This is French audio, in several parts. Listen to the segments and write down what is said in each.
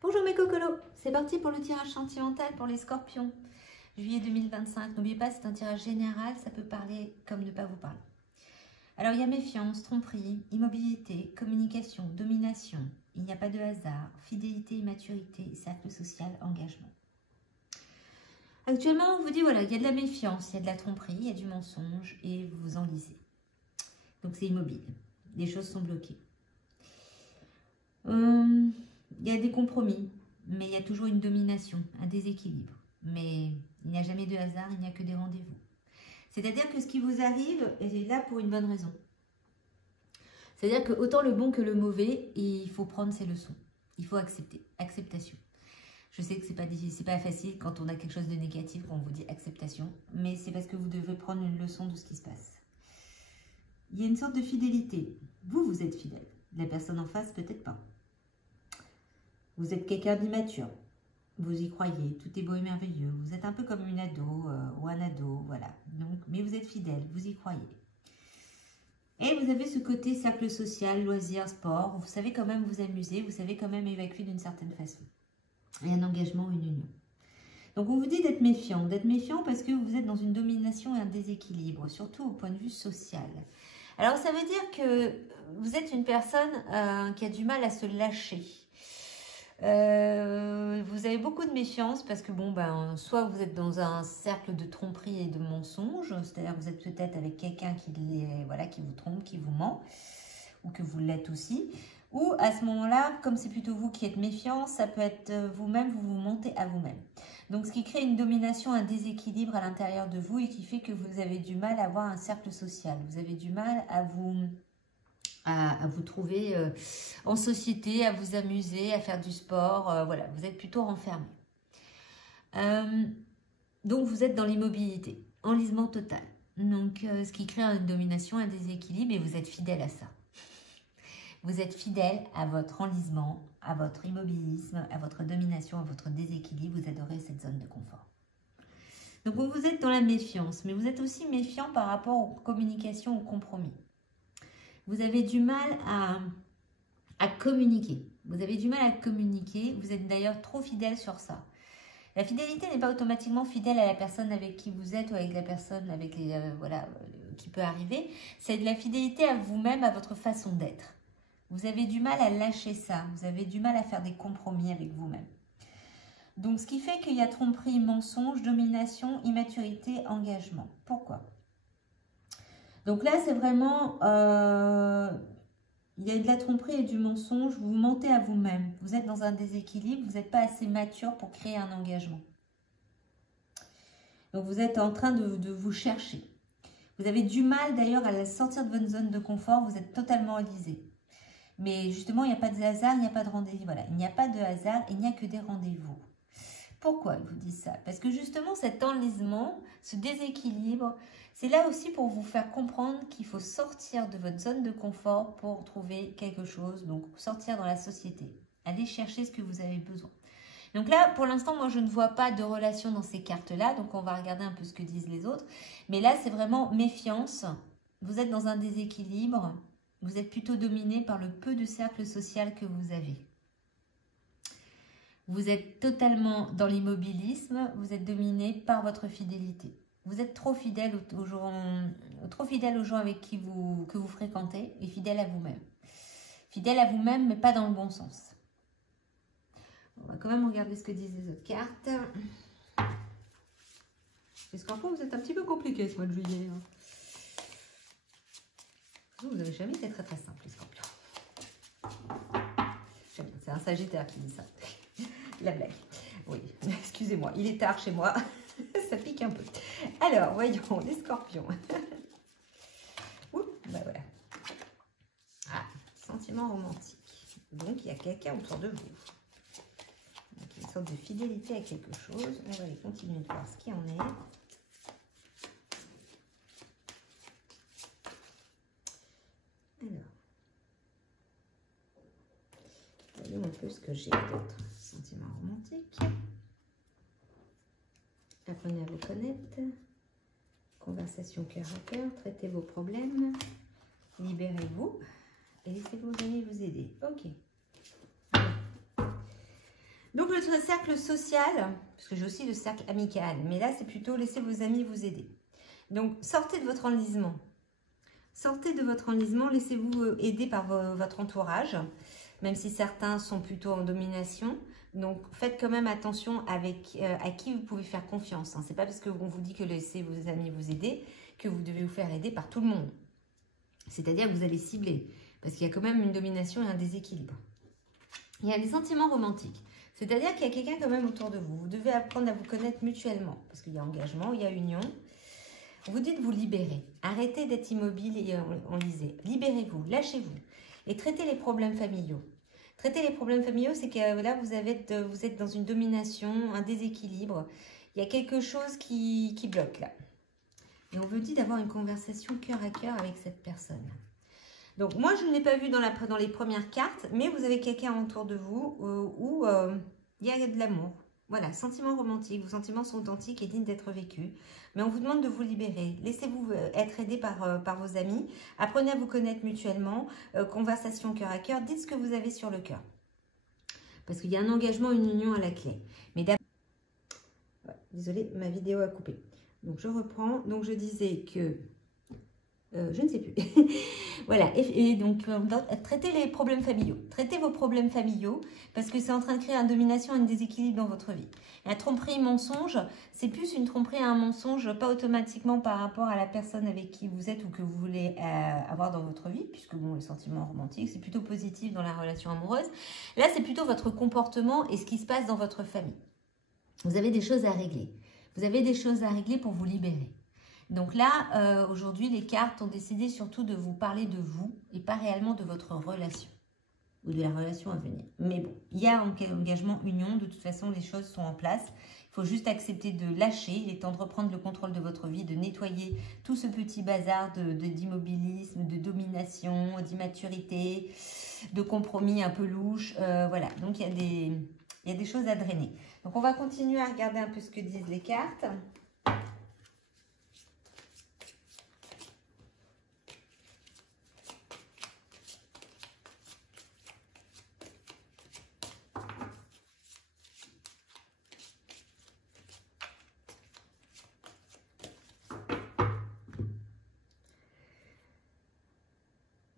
Bonjour mes cocolos, c'est parti pour le tirage sentimental pour les scorpions. Juillet 2025, n'oubliez pas, c'est un tirage général, ça peut parler comme ne pas vous parler. Alors il y a méfiance, tromperie, immobilité, communication, domination, il n'y a pas de hasard, fidélité, immaturité, cercle social, engagement. Actuellement, on vous dit, voilà, il y a de la méfiance, il y a de la tromperie, il y a du mensonge et vous vous enlisez. Donc c'est immobile, les choses sont bloquées. Il y a des compromis, mais il y a toujours une domination, un déséquilibre. Mais il n'y a jamais de hasard, il n'y a que des rendez-vous. C'est-à-dire que ce qui vous arrive est là pour une bonne raison. C'est-à-dire que autant le bon que le mauvais, il faut prendre ses leçons. Il faut accepter, acceptation. Je sais que c'est pas facile quand on a quelque chose de négatif, quand on vous dit acceptation, mais c'est parce que vous devez prendre une leçon de ce qui se passe. Il y a une sorte de fidélité. Vous êtes fidèle. La personne en face, peut-être pas. Vous êtes quelqu'un d'immature. Vous y croyez. Tout est beau et merveilleux. Vous êtes un peu comme une ado ou un ado. Voilà. Donc, mais vous êtes fidèle. Vous y croyez. Et vous avez ce côté cercle social, loisirs, sport. Vous savez quand même vous amuser. Vous savez quand même évacuer d'une certaine façon. Et un engagement, une union. Donc, on vous dit d'être méfiant. D'être méfiant parce que vous êtes dans une domination et un déséquilibre. Surtout au point de vue social. Alors, ça veut dire que vous êtes une personne qui a du mal à se lâcher. Vous avez beaucoup de méfiance parce que, bon, soit vous êtes dans un cercle de tromperie et de mensonges, c'est-à-dire que vous êtes peut-être avec quelqu'un qui vous trompe, qui vous ment, ou que vous l'êtes aussi. Ou à ce moment-là, comme c'est plutôt vous qui êtes méfiant, ça peut être vous-même, vous vous mentez à vous-même. Donc, ce qui crée une domination, un déséquilibre à l'intérieur de vous et qui fait que vous avez du mal à avoir un cercle social. Vous avez du mal à vous trouver en société, à vous amuser, à faire du sport. Voilà, vous êtes plutôt renfermé. Donc, vous êtes dans l'immobilité, enlisement total. Donc, ce qui crée une domination, un déséquilibre et vous êtes fidèle à ça. Vous êtes fidèle à votre enlisement, à votre immobilisme, à votre domination, à votre déséquilibre. Vous adorez cette zone de confort. Donc, vous êtes dans la méfiance, mais vous êtes aussi méfiant par rapport aux communications, aux compromis. Vous avez du mal à communiquer. Vous avez du mal à communiquer. Vous êtes d'ailleurs trop fidèle sur ça. La fidélité n'est pas automatiquement fidèle à la personne avec qui vous êtes ou avec la personne avec qui peut arriver. C'est de la fidélité à vous-même, à votre façon d'être. Vous avez du mal à lâcher ça. Vous avez du mal à faire des compromis avec vous-même. Donc, ce qui fait qu'il y a tromperie, mensonge, domination, immaturité, engagement. Pourquoi ? Donc là, c'est vraiment, il y a de la tromperie et du mensonge, vous mentez à vous-même. Vous êtes dans un déséquilibre, vous n'êtes pas assez mature pour créer un engagement. Donc vous êtes en train de vous chercher. Vous avez du mal d'ailleurs à sortir de votre zone de confort, vous êtes totalement enlisé. Mais justement, il n'y a pas de hasard, il n'y a pas de rendez-vous. Voilà, il n'y a pas de hasard, il n'y a que des rendez-vous. Pourquoi ils vous disent ça? Parce que justement, cet enlisement, ce déséquilibre, c'est là aussi pour vous faire comprendre qu'il faut sortir de votre zone de confort pour trouver quelque chose, donc sortir dans la société. Allez chercher ce que vous avez besoin. Donc là, pour l'instant, moi, je ne vois pas de relation dans ces cartes-là, donc on va regarder un peu ce que disent les autres. Mais là, c'est vraiment méfiance. Vous êtes dans un déséquilibre. Vous êtes plutôt dominé par le peu de cercle social que vous avez. Vous êtes totalement dans l'immobilisme, vous êtes dominé par votre fidélité. Vous êtes trop fidèle aux gens avec qui que vous fréquentez et fidèle à vous-même. Fidèle à vous-même, mais pas dans le bon sens. On va quand même regarder ce que disent les autres cartes. Les Scorpions, vous êtes un petit peu compliqué ce mois de juillet. Vous n'avez jamais été très simple, les Scorpions. C'est un Sagittaire qui dit ça. La blague. Oui, excusez-moi, il est tard chez moi. Ça pique un peu. Alors, voyons, les Scorpions. Ouh, bah voilà. Ah, sentiment romantique. Donc, il y a quelqu'un autour de vous. Donc, une sorte de fidélité à quelque chose. On va aller continuer de voir ce qu'il en est. Alors. Voyons un peu ce que j'ai d'autre. Sentiment romantique. Apprenez à vous connaître. Conversation cœur à cœur. Traitez vos problèmes. Libérez-vous. Et laissez vos amis vous aider. Ok. votre cercle social, parce que j'ai aussi le cercle amical, mais là, c'est plutôt laissez vos amis vous aider. Donc, sortez de votre enlisement. Sortez de votre enlisement, laissez-vous aider par votre entourage, même si certains sont plutôt en domination. Donc, faites quand même attention avec à qui vous pouvez faire confiance. Hein. Ce n'est pas parce qu'on vous dit que laissez vos amis vous aider que vous devez vous faire aider par tout le monde. C'est-à-dire que vous allez cibler, parce qu'il y a quand même une domination et un déséquilibre. Il y a des sentiments romantiques. C'est-à-dire qu'il y a quelqu'un quand même autour de vous. Vous devez apprendre à vous connaître mutuellement, parce qu'il y a engagement, il y a union. Vous dites vous libérer. Arrêtez d'être immobile et enlisé. Libérez-vous, lâchez-vous et traitez les problèmes familiaux. Traiter les problèmes familiaux, c'est que là, vous êtes dans une domination, un déséquilibre. Il y a quelque chose qui bloque là. Et on vous dit d'avoir une conversation cœur à cœur avec cette personne. Donc, moi, je ne l'ai pas vu dans les premières cartes, mais vous avez quelqu'un autour de vous où il y a de l'amour. Voilà, sentiments romantiques, vos sentiments sont authentiques et dignes d'être vécus. Mais on vous demande de vous libérer. Laissez-vous être aidé par vos amis. Apprenez à vous connaître mutuellement. Conversation cœur à cœur. Dites ce que vous avez sur le cœur. Parce qu'il y a un engagement, une union à la clé. Mais d'abord... Ouais, désolée, ma vidéo a coupé. Donc, je reprends. Donc, je disais que... je ne sais plus. Voilà. Et donc, traitez les problèmes familiaux. Traitez vos problèmes familiaux parce que c'est en train de créer une domination et un déséquilibre dans votre vie. La tromperie mensonge, c'est plus une tromperie et un mensonge, pas automatiquement par rapport à la personne avec qui vous êtes ou que vous voulez avoir dans votre vie, puisque bon, les sentiments romantiques, c'est plutôt positif dans la relation amoureuse. Là, c'est plutôt votre comportement et ce qui se passe dans votre famille. Vous avez des choses à régler. Vous avez des choses à régler pour vous libérer. Donc là, aujourd'hui, les cartes ont décidé surtout de vous parler de vous et pas réellement de votre relation ou de la relation à venir. Mais bon, il y a engagement, union. De toute façon, les choses sont en place. Il faut juste accepter de lâcher. Il est temps de reprendre le contrôle de votre vie, de nettoyer tout ce petit bazar d'immobilisme, de domination, d'immaturité, de compromis un peu louche. Voilà, donc il y a des choses à drainer. Donc on va continuer à regarder un peu ce que disent les cartes.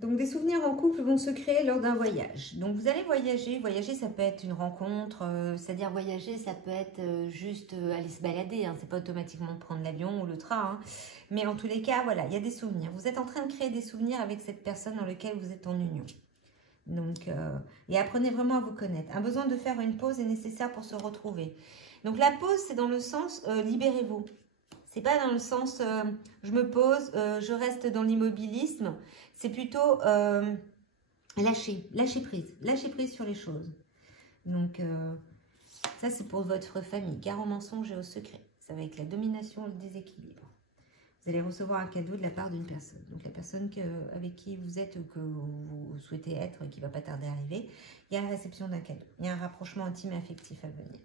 Donc, des souvenirs en couple vont se créer lors d'un voyage. Donc, vous allez voyager. Voyager, ça peut être une rencontre. C'est-à-dire, voyager, ça peut être juste aller se balader. Hein. C'est pas automatiquement prendre l'avion ou le train. Hein. Mais en tous les cas, voilà, il y a des souvenirs. Vous êtes en train de créer des souvenirs avec cette personne dans laquelle vous êtes en union. Donc, et apprenez vraiment à vous connaître. Un besoin de faire une pause est nécessaire pour se retrouver. Donc, la pause, c'est dans le sens libérez-vous. C'est pas dans le sens je me pose, je reste dans l'immobilisme. C'est plutôt lâcher prise sur les choses. Donc, ça c'est pour votre famille. Gare au mensonge et au secret. Ça va avec la domination et le déséquilibre. Vous allez recevoir un cadeau de la part d'une personne. Donc, la personne avec qui vous êtes ou que vous souhaitez être et qui ne va pas tarder à arriver, il y a la réception d'un cadeau. Il y a un rapprochement intime et affectif à venir.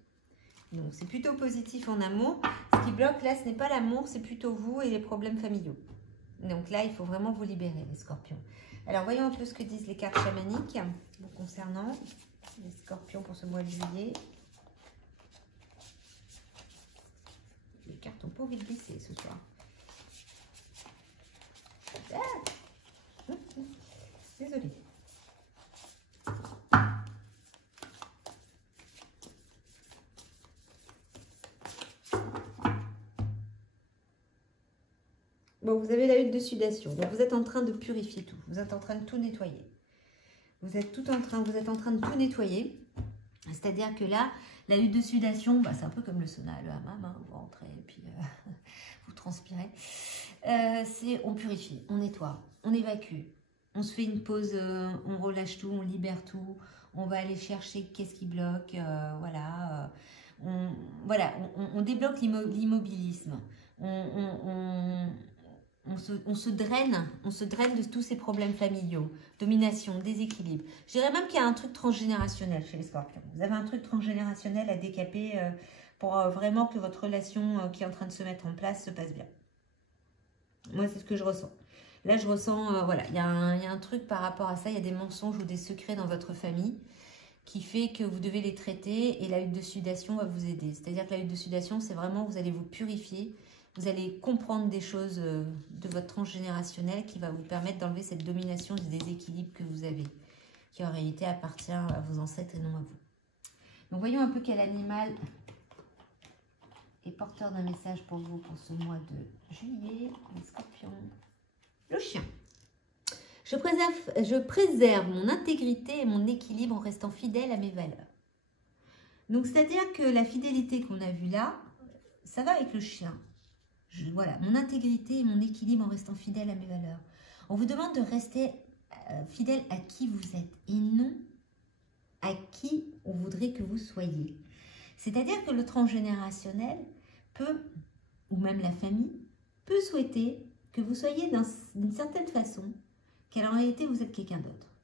Donc, c'est plutôt positif en amour. Ce qui bloque là, ce n'est pas l'amour, c'est plutôt vous et les problèmes familiaux. Donc là, il faut vraiment vous libérer, les scorpions. Alors, voyons un peu ce que disent les cartes chamaniques vous concernant. Les scorpions pour ce mois de juillet. Les cartes n'ont pas envie de glisser ce soir. Ah, désolée. Bon, vous avez la hutte de sudation. Donc, vous êtes en train de purifier tout. Vous êtes en train de tout nettoyer. Vous êtes en train de tout nettoyer. C'est-à-dire que là, la hutte de sudation, bah, c'est un peu comme le sauna, le hammam. Hein, vous rentrez et puis vous transpirez. On purifie, on nettoie, on évacue. On se fait une pause, on relâche tout, on libère tout. On va aller chercher qu'est-ce qui bloque. Voilà. On débloque l'immobilisme. On se draine de tous ces problèmes familiaux, domination, déséquilibre. Je dirais même qu'il y a un truc transgénérationnel chez les scorpions. Vous avez un truc transgénérationnel à décaper pour vraiment que votre relation qui est en train de se mettre en place se passe bien. Moi, c'est ce que je ressens. Là, je ressens, voilà, il y a un truc par rapport à ça. Il y a des mensonges ou des secrets dans votre famille. qui fait que vous devez les traiter et la huile de sudation va vous aider. C'est-à-dire que la huile de sudation, c'est vraiment, vous allez vous purifier, vous allez comprendre des choses de votre transgénérationnel qui va vous permettre d'enlever cette domination du déséquilibre que vous avez, qui en réalité appartient à vos ancêtres et non à vous. Donc voyons un peu quel animal est porteur d'un message pour vous pour ce mois de juillet, les scorpions. Le chien. Je préserve mon intégrité et mon équilibre en restant fidèle à mes valeurs. Donc, c'est-à-dire que la fidélité qu'on a vue là, ça va avec le chien. Voilà, mon intégrité et mon équilibre en restant fidèle à mes valeurs. On vous demande de rester fidèle à qui vous êtes et non à qui on voudrait que vous soyez. C'est-à-dire que le transgénérationnel peut, ou même la famille, peut souhaiter que vous soyez d'une certaine façon, qu'en réalité vous êtes quelqu'un d'autre.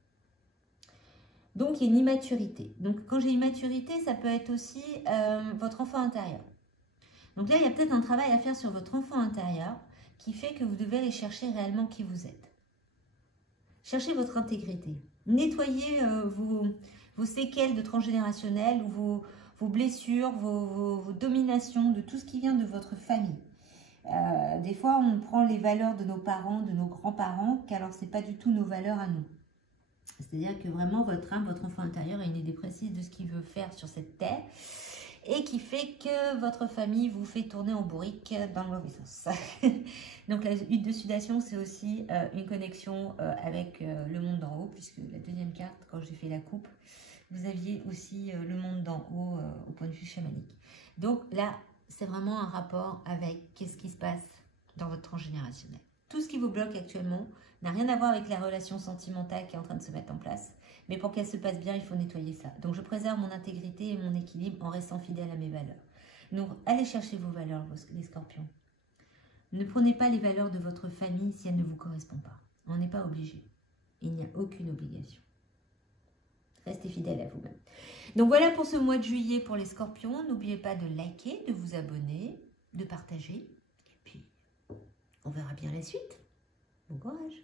Donc il y a une immaturité. Donc quand j'ai immaturité, ça peut être aussi votre enfant intérieur. Donc là, il y a peut-être un travail à faire sur votre enfant intérieur qui fait que vous devez aller chercher réellement qui vous êtes. Cherchez votre intégrité. Nettoyez vos séquelles de transgénérationnel ou vos blessures, vos dominations, de tout ce qui vient de votre famille. Des fois, on prend les valeurs de nos parents, de nos grands-parents, qu'alors ce n'est pas du tout nos valeurs à nous. C'est-à-dire que vraiment, votre âme, votre enfant intérieur a une idée précise de ce qu'il veut faire sur cette terre et qui fait que votre famille vous fait tourner en bourrique dans le mauvais sens. Donc, la huile de sudation, c'est aussi une connexion avec le monde d'en haut, puisque la deuxième carte, quand j'ai fait la coupe, vous aviez aussi le monde d'en haut au point de vue chamanique. Donc là, c'est vraiment un rapport avec qu'est-ce qui se passe dans votre transgénérationnel. Tout ce qui vous bloque actuellement n'a rien à voir avec la relation sentimentale qui est en train de se mettre en place. Mais pour qu'elle se passe bien, il faut nettoyer ça. Donc je préserve mon intégrité et mon équilibre en restant fidèle à mes valeurs. Donc allez chercher vos valeurs, les scorpions. Ne prenez pas les valeurs de votre famille si elles ne vous correspondent pas. On n'est pas obligé. Il n'y a aucune obligation. Restez fidèle à vous-même. Donc voilà pour ce mois de juillet pour les scorpions. N'oubliez pas de liker, de vous abonner, de partager. Et puis, on verra bien la suite. Bon courage.